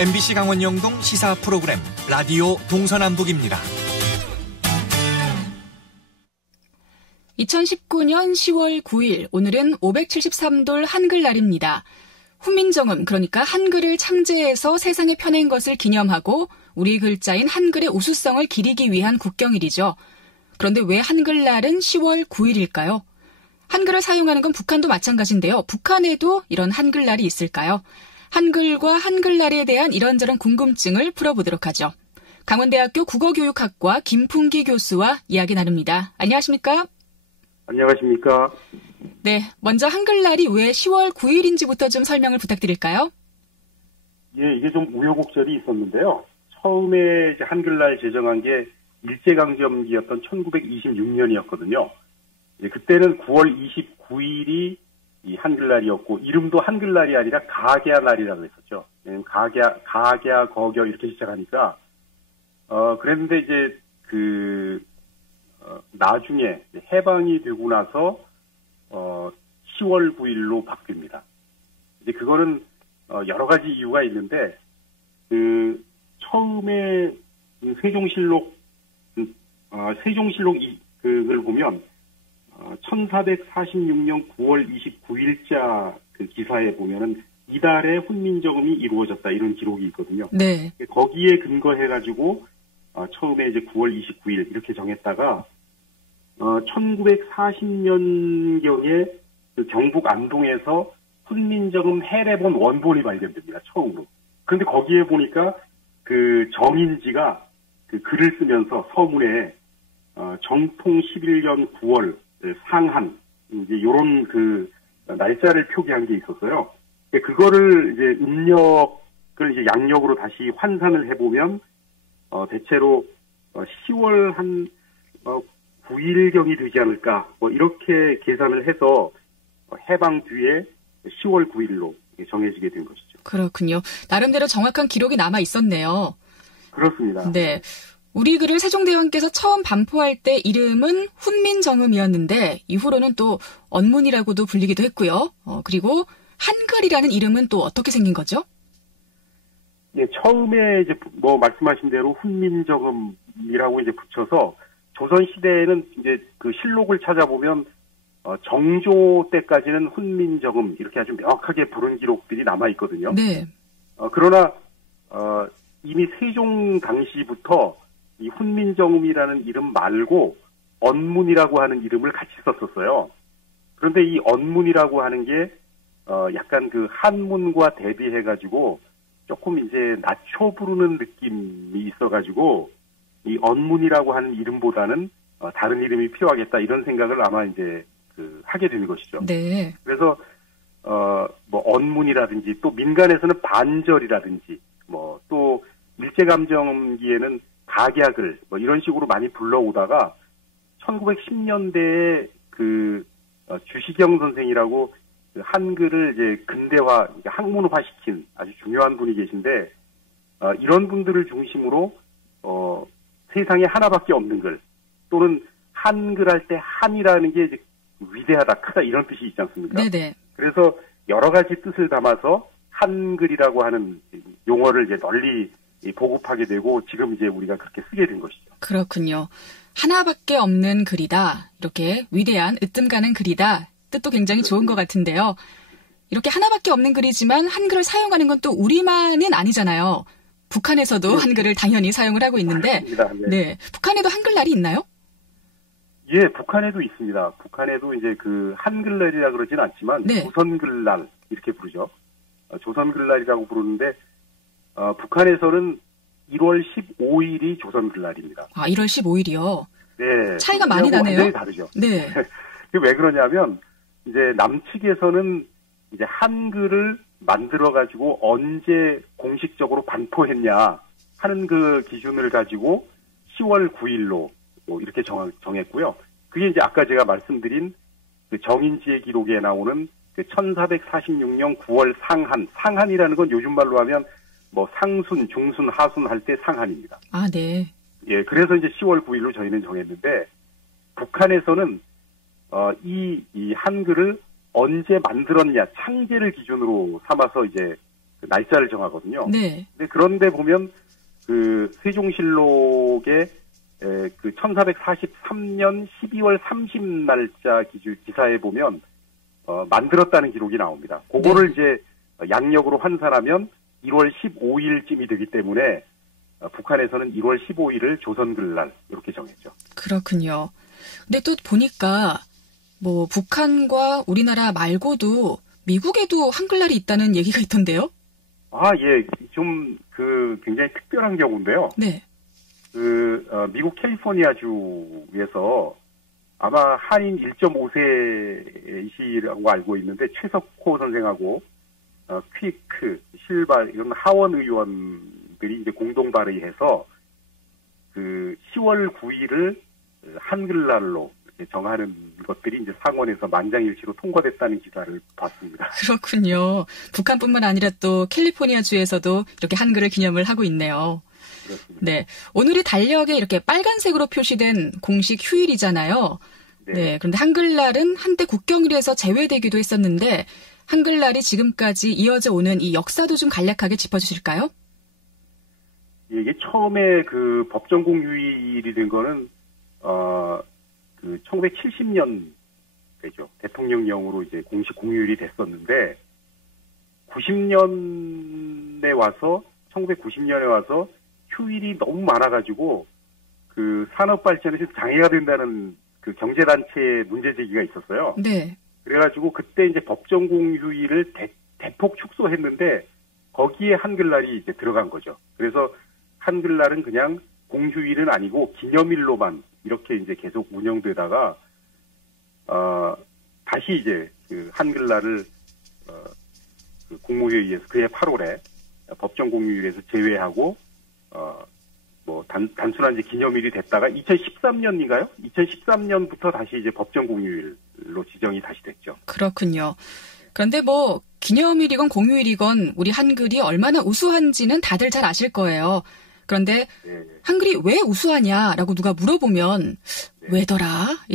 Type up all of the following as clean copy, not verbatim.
MBC 강원 영동 시사 프로그램 라디오 동서남북입니다. 2019년 10월 9일, 오늘은 573돌 한글날입니다. 훈민정음, 그러니까 한글을 창제해서 세상에 펴낸 것을 기념하고 우리 글자인 한글의 우수성을 기리기 위한 국경일이죠. 그런데 왜 한글날은 10월 9일일까요? 한글을 사용하는 건 북한도 마찬가지인데요. 북한에도 이런 한글날이 있을까요? 한글과 한글날에 대한 이런저런 궁금증을 풀어보도록 하죠. 강원대학교 국어교육학과 김풍기 교수와 이야기 나눕니다. 안녕하십니까? 안녕하십니까? 네, 먼저 한글날이 왜 10월 9일인지부터 좀 설명을 부탁드릴까요? 예, 이게 좀 우여곡절이 있었는데요. 처음에 이제 한글날 제정한 게 일제강점기였던 1926년이었거든요. 그때는 9월 29일이 이 한글날이었고, 이름도 한글날이 아니라 가갸날이라고 했었죠. 가갸, 거겨 이렇게 시작하니까, 그랬는데 이제 나중에 해방이 되고 나서 10월 9일로 바뀝니다. 이제 그거는 여러 가지 이유가 있는데 처음에 세종실록을 보면 1446년 9월 29일자 그 기사에 보면은 이달에 훈민정음이 이루어졌다 이런 기록이 있거든요. 네. 거기에 근거해가지고 처음에 이제 9월 29일 이렇게 정했다가 1940년경에 그 경북 안동에서 훈민정음 해례본 원본이 발견됩니다. 처음으로. 그런데 거기에 보니까 그 정인지가 그 글을 쓰면서 서문에 정통 11년 9월 상한 이제 요런 그 날짜를 표기한 게 있었어요. 그거를 이제 음력을 이제 양력으로 다시 환산을 해보면 대체로 10월 한 9일경이 되지 않을까, 뭐, 이렇게 계산을 해서 해방 뒤에 10월 9일로 정해지게 된 것이죠. 그렇군요. 나름대로 정확한 기록이 남아 있었네요. 그렇습니다. 네. 우리 글을 세종대왕께서 처음 반포할 때 이름은 훈민정음이었는데, 이후로는 또 언문이라고도 불리기도 했고요. 그리고 한글이라는 이름은 또 어떻게 생긴 거죠? 예, 처음에 이제 뭐 말씀하신 대로 훈민정음이라고 이제 붙여서 조선 시대에는 이제 그 실록을 찾아보면 정조 때까지는 훈민정음 이렇게 아주 명확하게 부른 기록들이 남아 있거든요. 네. 그러나 이미 세종 당시부터 이 훈민정음이라는 이름 말고 언문이라고 하는 이름을 같이 썼었어요. 그런데 이 언문이라고 하는 게 약간 그 한문과 대비해가지고 조금 이제 낮춰 부르는 느낌이 있어가지고 이 언문이라고 하는 이름보다는 다른 이름이 필요하겠다 이런 생각을 아마 이제 하게 된 것이죠. 네. 그래서 뭐 언문이라든지 또 민간에서는 반절이라든지 뭐 또 일제감정기에는 각약을 뭐 이런 식으로 많이 불러오다가 1910년대에 주시경 선생이라고 그 한글을 이제 근대화, 학문화시킨 아주 중요한 분이 계신데 이런 분들을 중심으로 세상에 하나밖에 없는 글 또는 한글 할 때 한이라는 게 이제 위대하다, 크다 이런 뜻이 있지 않습니까? 네네. 그래서 여러 가지 뜻을 담아서 한글이라고 하는 용어를 이제 널리 보급하게 되고 지금 이제 우리가 그렇게 쓰게 된 것이죠. 그렇군요. 하나밖에 없는 글이다. 이렇게 위대한 으뜸 가는 글이다. 뜻도 굉장히 좋은 것 같은데요. 이렇게 하나밖에 없는 글이지만 한글을 사용하는 건 또 우리만은 아니잖아요. 북한에서도 한글을 당연히 사용을 하고 있는데, 네. 북한에도 한글날이 있나요? 예, 북한에도 있습니다. 북한에도 이제 그 한글날이라 그러진 않지만, 네. 조선글날 이렇게 부르죠. 조선글날이라고 부르는데, 북한에서는 1월 15일이 조선글날입니다. 아, 1월 15일이요? 네. 차이가 많이 나네요. 완전히 다르죠. 네. 왜 그러냐면, 이제 남측에서는 이제 한글을 만들어가지고 언제 공식적으로 반포했냐 하는 그 기준을 가지고 10월 9일로 뭐 이렇게 정했고요. 그게 이제 아까 제가 말씀드린 그 정인지의 기록에 나오는 그 1446년 9월 상한이라는 건 요즘 말로 하면 뭐 상순, 중순, 하순 할 때 상한입니다. 아, 네. 예, 그래서 이제 10월 9일로 저희는 정했는데 북한에서는 이 한글을 언제 만들었냐, 창제를 기준으로 삼아서 이제 날짜를 정하거든요. 네. 근데 그런데 보면 그 세종실록의 그 1443년 12월 30날짜 기사에 보면 만들었다는 기록이 나옵니다. 그거를 이제 양력으로 환산하면 1월 15일쯤이 되기 때문에 북한에서는 1월 15일을 조선글날 이렇게 정했죠. 그렇군요. 근데 또 보니까 뭐 북한과 우리나라 말고도 미국에도 한글날이 있다는 얘기가 있던데요? 아, 예. 좀 굉장히 특별한 경우인데요. 네. 미국 캘리포니아주에서 아마 한인 1.5세이시라고 알고 있는데 최석호 선생하고 퀴크, 실바 이런 하원 의원들이 이제 공동 발의해서 그 10월 9일을 한글날로 정하는 것들이 이제 상원에서 만장일치로 통과됐다는 기사를 봤습니다. 그렇군요. 북한뿐만 아니라 또 캘리포니아주에서도 이렇게 한글을 기념을 하고 있네요. 그렇습니다. 네. 오늘이 달력에 이렇게 빨간색으로 표시된 공식 휴일이잖아요. 네. 그런데 한글날은 한때 국경일에서 제외되기도 했었는데 한글날이 지금까지 이어져 오는 이 역사도 좀 간략하게 짚어주실까요? 예, 이게 처음에 그 법정 공휴일이 된 거는 그 1970년대죠. 대통령령으로 이제 공식 공휴일이 됐었는데 1990년에 와서 휴일이 너무 많아가지고 그 산업 발전에 장애가 된다는 그 경제단체의 문제 제기가 있었어요. 네. 그래가지고 그때 이제 법정 공휴일을 대폭 축소했는데 거기에 한글날이 이제 들어간 거죠. 그래서 한글날은 그냥 공휴일은 아니고 기념일로만 이렇게 이제 계속 운영되다가 다시 이제 그 한글날을 그 국무회의에서 그해 8월에 법정 공휴일에서 제외하고 뭐 단순한 이제 기념일이 됐다가 2013년인가요? 2013년부터 다시 이제 법정 공휴일로 지정이 다시 됐죠. 그렇군요. 그런데 뭐 기념일이건 공휴일이건 우리 한글이 얼마나 우수한지는 다들 잘 아실 거예요. 그런데 네. 한글이 왜 우수하냐라고 누가 물어보면 네. 왜더라?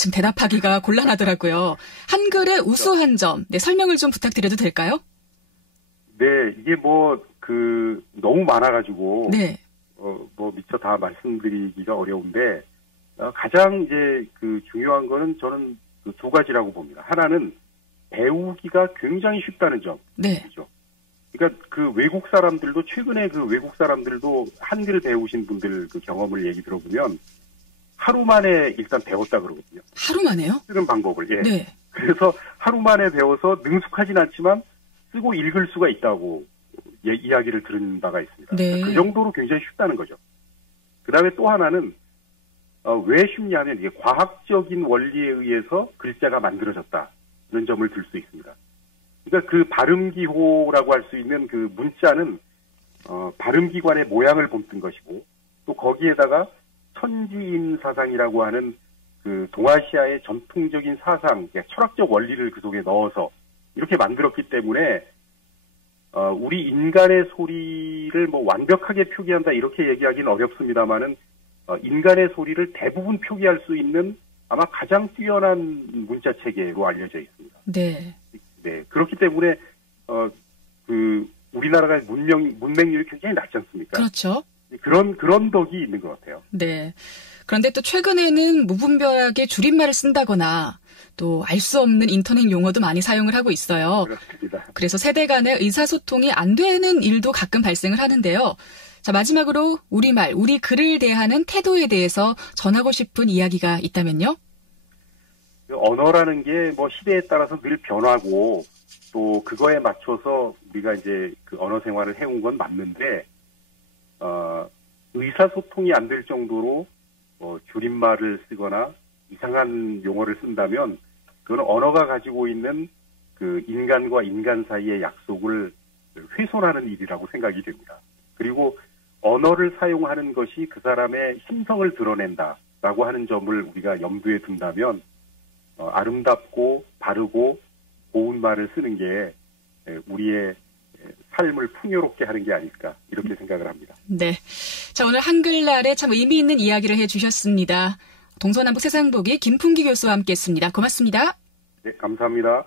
좀 대답하기가 곤란하더라고요. 한글의 우수한 점, 네, 설명을 좀 부탁드려도 될까요? 네, 이게 너무 많아가지고. 네. 뭐 미처 다 말씀드리기가 어려운데, 가장 이제 그 중요한 거는 저는 그 두 가지라고 봅니다. 하나는 배우기가 굉장히 쉽다는 점. 네. 그죠? 그러니까 그 외국 사람들도, 최근에 그 외국 사람들도 한글 배우신 분들 그 경험을 얘기 들어보면 하루 만에 일단 배웠다 그러거든요. 하루 만에요? 쓰는 방법을. 예. 네. 그래서 하루 만에 배워서 능숙하진 않지만 쓰고 읽을 수가 있다고 이야기를 들은 바가 있습니다. 네. 그 정도로 굉장히 쉽다는 거죠. 그 다음에 또 하나는 왜 쉽냐면 이게 과학적인 원리에 의해서 글자가 만들어졌다는 점을 들 수 있습니다. 그러니까 그 발음기호라고 할 수 있는 그 문자는 발음기관의 모양을 본뜬 것이고 또 거기에다가 천지인 사상이라고 하는 그 동아시아의 전통적인 사상, 철학적 원리를 그 속에 넣어서 이렇게 만들었기 때문에 우리 인간의 소리를 뭐 완벽하게 표기한다 이렇게 얘기하기는 어렵습니다만은 인간의 소리를 대부분 표기할 수 있는 아마 가장 뛰어난 문자 체계로 알려져 있습니다. 네. 네. 그렇기 때문에 그 우리나라가 문맹률이 굉장히 낮지 않습니까? 그렇죠. 그런 덕이 있는 것 같아요. 네. 그런데 또 최근에는 무분별하게 줄임말을 쓴다거나 또 알 수 없는 인터넷 용어도 많이 사용을 하고 있어요. 그렇습니다. 그래서 세대 간의 의사소통이 안 되는 일도 가끔 발생을 하는데요. 자, 마지막으로 우리말, 우리 글을 대하는 태도에 대해서 전하고 싶은 이야기가 있다면요? 언어라는 게 뭐 시대에 따라서 늘 변하고 또 그거에 맞춰서 우리가 이제 그 언어 생활을 해온 건 맞는데 의사소통이 안 될 정도로 줄임말을 쓰거나 이상한 용어를 쓴다면 그건 언어가 가지고 있는 그 인간과 인간 사이의 약속을 훼손하는 일이라고 생각이 됩니다. 그리고 언어를 사용하는 것이 그 사람의 심성을 드러낸다라고 하는 점을 우리가 염두에 둔다면 아름답고 바르고 고운 말을 쓰는 게 우리의 삶을 풍요롭게 하는 게 아닐까 이렇게 생각을 합니다. 네. 자, 오늘 한글날에 참 의미 있는 이야기를 해주셨습니다. 동서남북 세상보기 김풍기 교수와 함께했습니다. 고맙습니다. 네, 감사합니다.